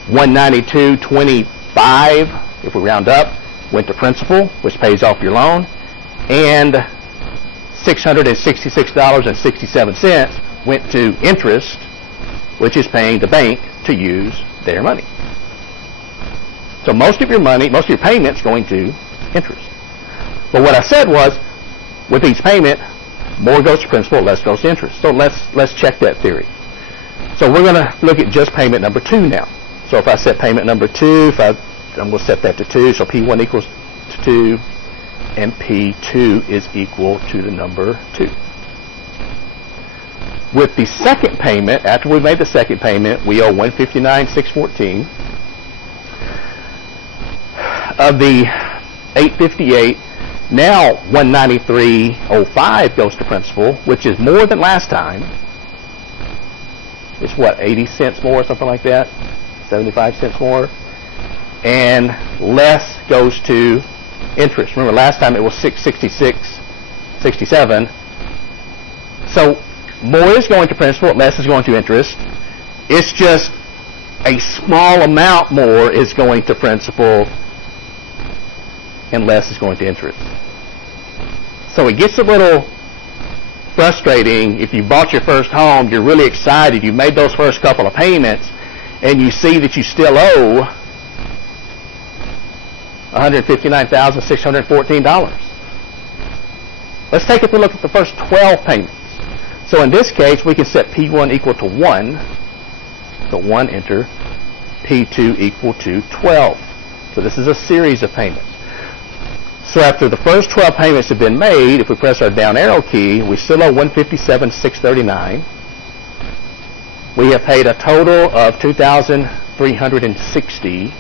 $192.25, if we round up, went to principal, which pays off your loan, and $666.67 went to interest, which is paying the bank to use their money. So most of your money, most of your payments going to interest. But what I said was, with each payment, more goes to principal, less goes to interest. So let's check that theory. So we're going to look at just payment number 2 now. So if I set payment number 2, I'm going to set that to 2, so P1 equals to 2, and P2 is equal to the number 2. With the second payment, after we made the second payment, we owe $159,614. Of the $858, now $193.05 goes to principal, which is more than last time. It's what, 80 cents more, something like that? 75 cents more? And less goes to interest. Remember, last time it was $666.67. So more is going to principal, less is going to interest. It's just a small amount more is going to principal and less is going to interest. So it gets a little frustrating if you bought your first home, you're really excited, you made those first couple of payments, and you see that you still owe $159,614. Let's take a look at the first 12 payments. So in this case, we can set P1 equal to 1. So 1, enter. P2 equal to 12. So this is a series of payments. So after the first 12 payments have been made, if we press our down arrow key, we still owe $157,639. We have paid a total of $2,360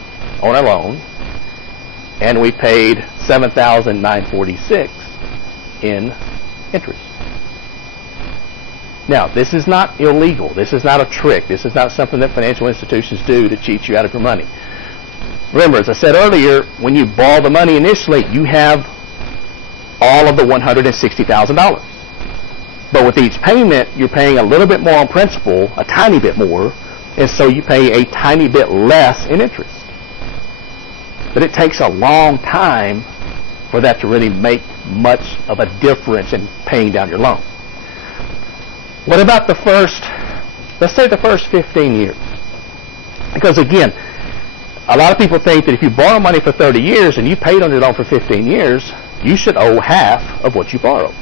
on our loan, and we paid $7,946 in interest. Now, this is not illegal. This is not a trick. This is not something that financial institutions do to cheat you out of your money. Remember, as I said earlier, when you borrow the money initially, you have all of the $160,000. But with each payment, you're paying a little bit more on principal, a tiny bit more, and so you pay a tiny bit less in interest. But it takes a long time for that to really make much of a difference in paying down your loan. What about the first, let's say the first 15 years? Because again, a lot of people think that if you borrow money for 30 years and you paid on your loan for 15 years, you should owe half of what you borrowed.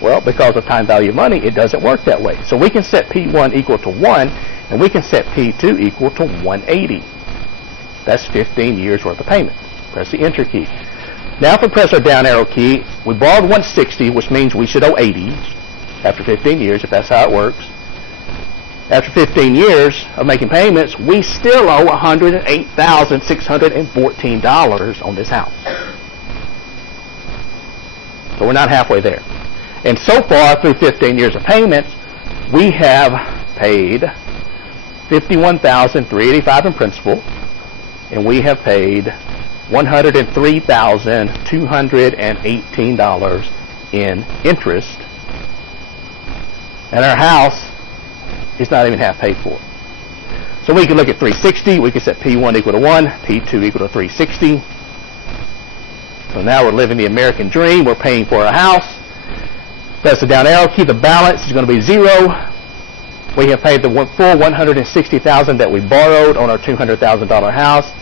Well, because of time value of money, it doesn't work that way. So we can set P1 equal to 1, and we can set P2 equal to 180. That's 15 years worth of payment. Press the enter key. Now if we press our down arrow key, we borrowed 160, which means we should owe 80 after 15 years, if that's how it works. After 15 years of making payments, we still owe $108,614 on this house. So we're not halfway there. And so far, through 15 years of payments, we have paid $51,385 in principal, and we have paid $103,218 in interest, and our house is not even half paid for. So we can look at 360. We can set P1 equal to 1, P2 equal to 360. So now we're living the American dream. We're paying for our house. Press the down arrow key. The balance is going to be 0. We have paid the full $160,000 that we borrowed on our $200,000 house,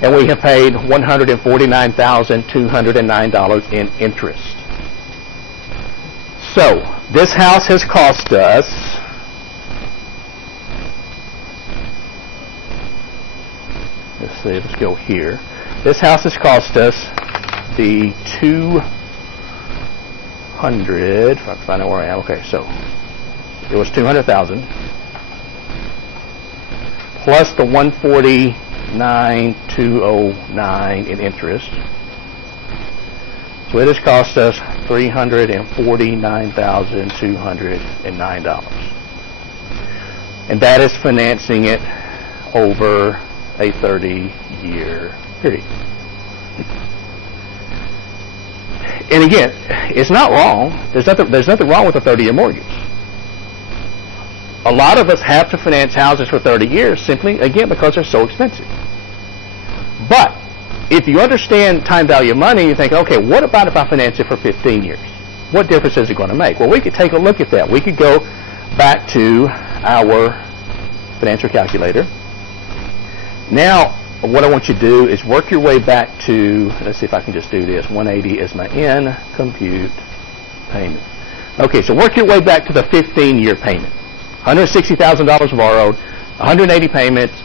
and we have paid $149,209 in interest. So this house has cost us let's go here. This house has cost us the 200. If I can find out where I am. Okay, so it was 200,000 plus the 149,209 in interest. So it has cost us $349,209, and that is financing it over a 30-year period. And again, it's not wrong. There's nothing wrong with a 30-year mortgage. A lot of us have to finance houses for 30 years simply, again, because they're so expensive. But if you understand time value of money, you think, okay, what about if I finance it for 15 years? What difference is it going to make? Well, we could take a look at that. We could go back to our financial calculator. Now, what I want you to do is work your way back to, let's see if I can just do this. 180 is my N, compute payment. Okay, so work your way back to the 15-year payment. $160,000 borrowed, 180 payments,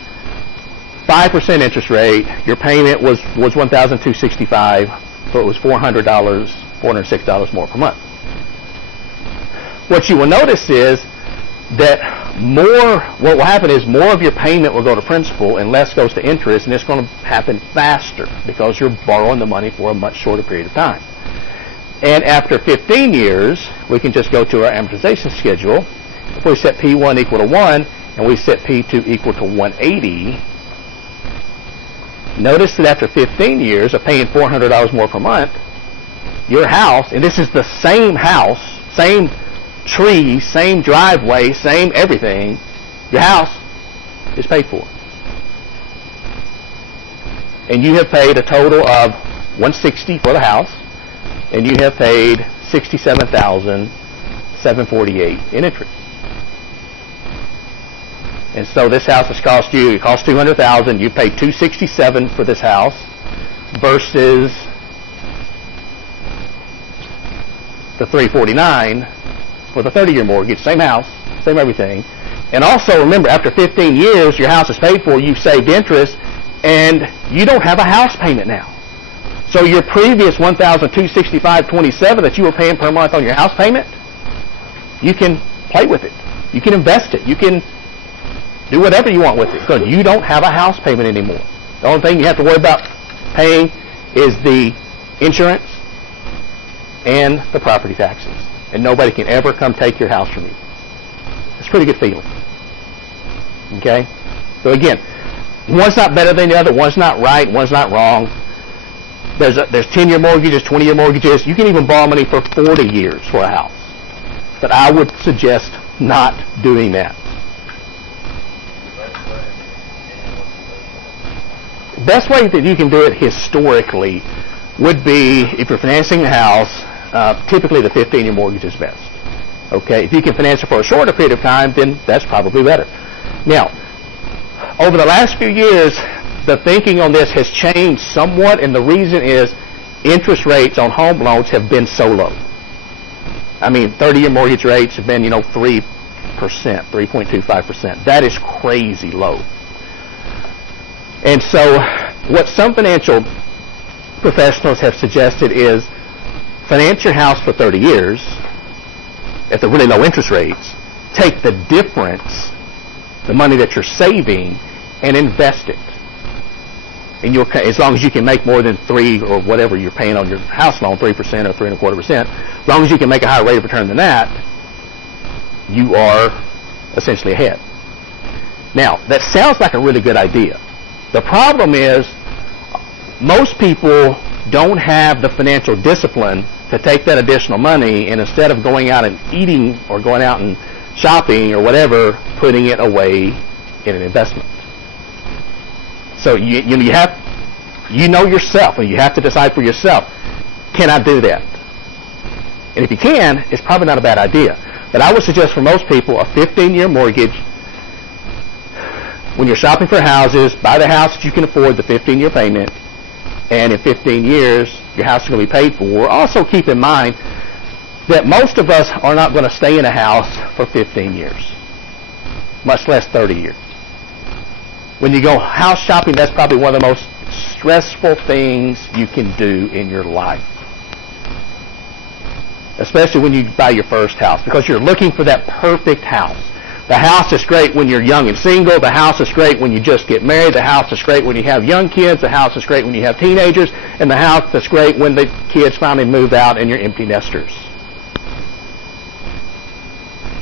5% interest rate. Your payment was $1,265, so it was $406 more per month. What you will notice is that what will happen is more of your payment will go to principal and less goes to interest, and it's going to happen faster because you're borrowing the money for a much shorter period of time. And after 15 years, we can just go to our amortization schedule. If we set P1 equal to 1 and we set P2 equal to 180, notice that after 15 years of paying $400 more per month, your house, and this is the same house, same tree, same driveway, same everything, your house is paid for. And you have paid a total of $160 for the house, and you have paid $67,748 in interest. And so this house has cost you, it cost $200,000, you paid $267 for this house versus the $349 for the 30-year mortgage, same house, same everything. And also remember, after 15 years, your house is paid for, you've saved interest, and you don't have a house payment now. So your previous $1,265.27 that you were paying per month on your house payment, you can play with it. You can invest it. You can do whatever you want with it because you don't have a house payment anymore. The only thing you have to worry about paying is the insurance and the property taxes. And nobody can ever come take your house from you. It's a pretty good feeling. Okay? So again, one's not better than the other. One's not right. One's not wrong. There's 10-year mortgages, 20-year mortgages. You can even borrow money for 40 years for a house. But I would suggest not doing that. The best way that you can do it historically would be, if you're financing the house, typically the 15-year mortgage is best. Okay, if you can finance it for a shorter period of time, then that's probably better. Now, over the last few years, the thinking on this has changed somewhat, and the reason is interest rates on home loans have been so low. I mean, 30-year mortgage rates have been, 3%, 3.25%. That is crazy low. And so what some financial professionals have suggested is finance your house for 30 years at the really low interest rates, take the difference, the money that you're saving, and invest it. And as long as you can make more than 3 or whatever you're paying on your house loan, 3% or 3.25%, as long as you can make a higher rate of return than that, you are essentially ahead. Now, that sounds like a really good idea. The problem is most people don't have the financial discipline to take that additional money and instead of going out and eating or going out and shopping or whatever, putting it away in an investment. So you know yourself, and you have to decide for yourself, can I do that? And if you can, it's probably not a bad idea. But I would suggest for most people a 15-year mortgage. When you're shopping for houses, buy the house that you can afford the 15-year payment, and in 15 years, your house is going to be paid for. Also keep in mind that most of us are not going to stay in a house for 15 years, much less 30 years. When you go house shopping, that's probably one of the most stressful things you can do in your life. Especially when you buy your first house, because you're looking for that perfect house. The house is great when you're young and single. The house is great when you just get married. The house is great when you have young kids. The house is great when you have teenagers. And the house is great when the kids finally move out and you're empty nesters.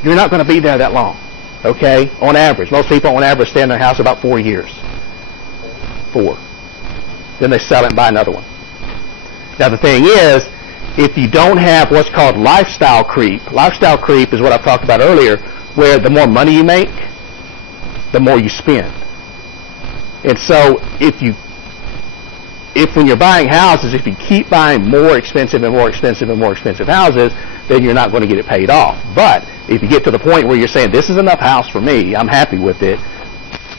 You're not going to be there that long, okay? On average. Most people on average stay in their house about 4 years. 4. Then they sell it and buy another one. Now the thing is, if you don't have what's called lifestyle creep is what I've talked about earlier, where the more money you make, the more you spend. And so if when you're buying houses, if you keep buying more expensive and more expensive and more expensive houses, then you're not going to get it paid off. But if you get to the point where you're saying, this is enough house for me, I'm happy with it,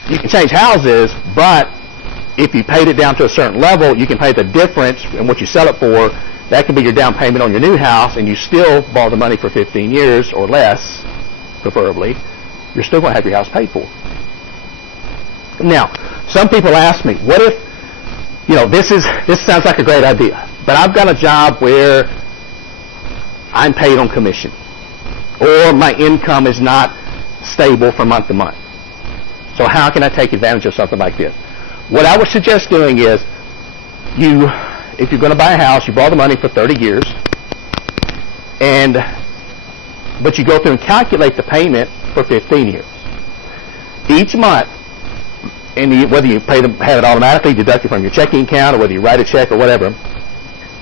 you can change houses, but if you paid it down to a certain level, you can pay the difference in what you sell it for. That can be your down payment on your new house, and you still borrow the money for 15 years or less, preferably. You're still going to have your house paid for. Now, some people ask me, what if, this sounds like a great idea, but I've got a job where I'm paid on commission, or my income is not stable from month to month. So how can I take advantage of something like this? What I would suggest doing is, if you're going to buy a house, you borrow the money for 30 years, but you go through and calculate the payment for 15 years. Each month, and whether you have it automatically deducted from your checking account or whether you write a check or whatever,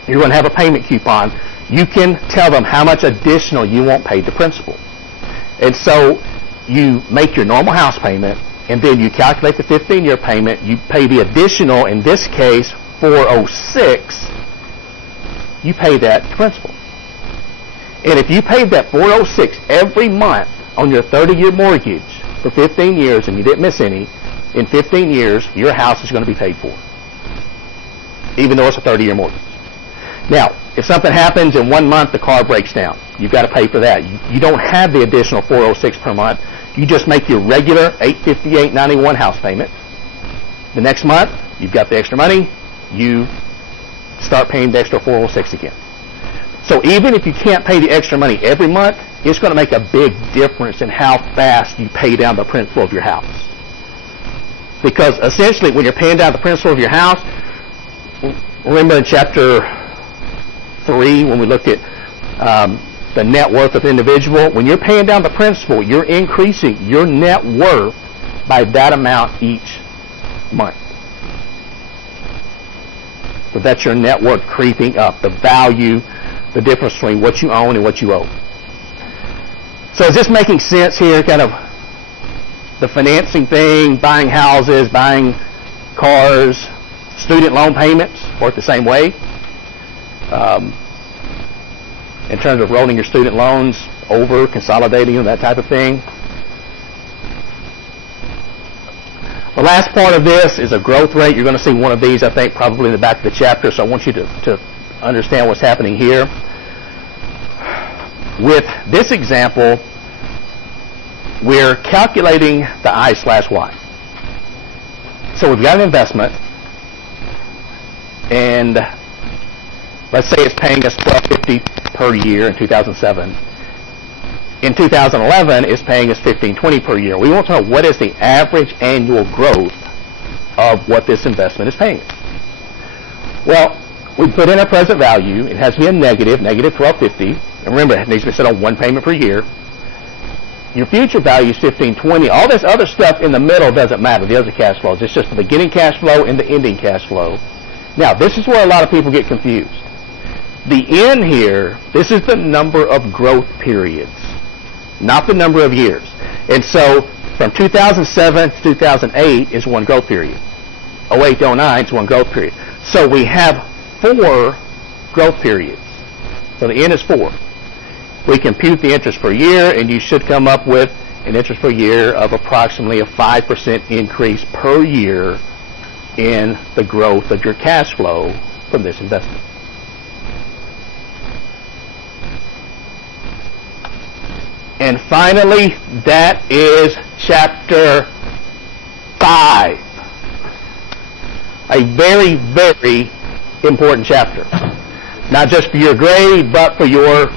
you're going to have a payment coupon. You can tell them how much additional you want paid to principal. And so you make your normal house payment, and then you calculate the 15-year payment. You pay the additional, in this case, $406. You pay that to principal. And if you paid that $406 every month on your 30-year mortgage for 15 years and you didn't miss any, in 15 years, your house is going to be paid for, even though it's a 30-year mortgage. Now, if something happens in 1 month, the car breaks down, you've got to pay for that. You don't have the additional $406 per month. You just make your regular $858.91 house payment. The next month, you've got the extra money. You start paying the extra $406 again. So even if you can't pay the extra money every month, it's going to make a big difference in how fast you pay down the principal of your house. Because essentially, when you're paying down the principal of your house, remember in chapter 3 when we looked at the net worth of the individual, when you're paying down the principal, you're increasing your net worth by that amount each month. So that's your net worth creeping up, the value, the difference between what you own and what you owe. So is this making sense here, kind of the financing thing, buying houses, buying cars, student loan payments work the same way? In terms of rolling your student loans over, consolidating them, that type of thing. The last part of this is a growth rate. You're going to see one of these, I think, probably in the back of the chapter, so I want you to understand what's happening here. With this example, we're calculating the I/Y. So we've got an investment, and let's say it's paying us $12.50 per year in 2007. In 2011, it's paying us $15.20 per year. We want to know what is the average annual growth of what this investment is paying us. Well, we put in our present value. It has to be a negative $12.50. And remember, it needs to be set on one payment per year. Your future value is $15.20. All this other stuff in the middle doesn't matter. The other cash flows. It's just the beginning cash flow and the ending cash flow. Now, this is where a lot of people get confused. The N here, this is the number of growth periods, not the number of years. And so, from 2007 to 2008 is one growth period. 08 to 09 is one growth period. So we have 4 growth periods. So the N is 4. We compute the interest per year, and you should come up with an interest per year of approximately a 5% increase per year in the growth of your cash flow from this investment. And finally, that is chapter 5. A very, very important chapter. Not just for your grade, but for your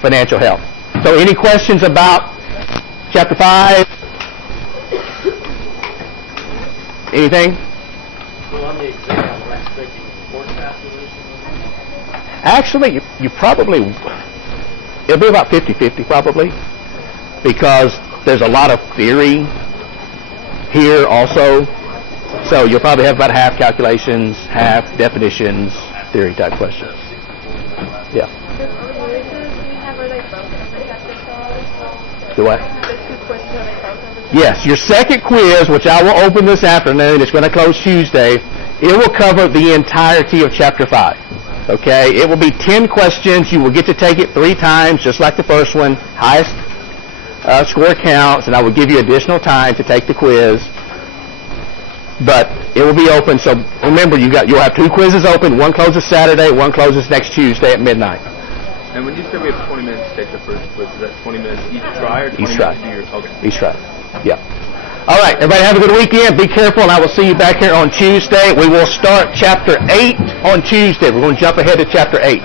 financial health. So any questions about chapter 5? Anything? Well, on the exam, we're expecting forecast solution. Actually, you probably, it'll be about 50-50 probably, because there's a lot of theory here also. So you'll probably have about half calculations, half definitions, theory type questions. Yeah. The quizzes we have, are they broken over chapter 5? Do what? The 2 quizzes, are they broken over? Yes, your second quiz, which I will open this afternoon, it's going to close Tuesday, it will cover the entirety of chapter 5. Okay? It will be 10 questions. You will get to take it 3 times, just like the first one. Highest score counts, and I will give you additional time to take the quiz. But it will be open, so remember, you'll have 2 quizzes open. One closes Saturday, one closes next Tuesday at midnight. And when you said we have 20 minutes to take the first quiz, is that 20 minutes each try or 20 Each try. minutes to your... Okay. Each try. Yeah. All right, everybody have a good weekend. Be careful, and I will see you back here on Tuesday. We will start chapter 8 on Tuesday. We're going to jump ahead to chapter 8.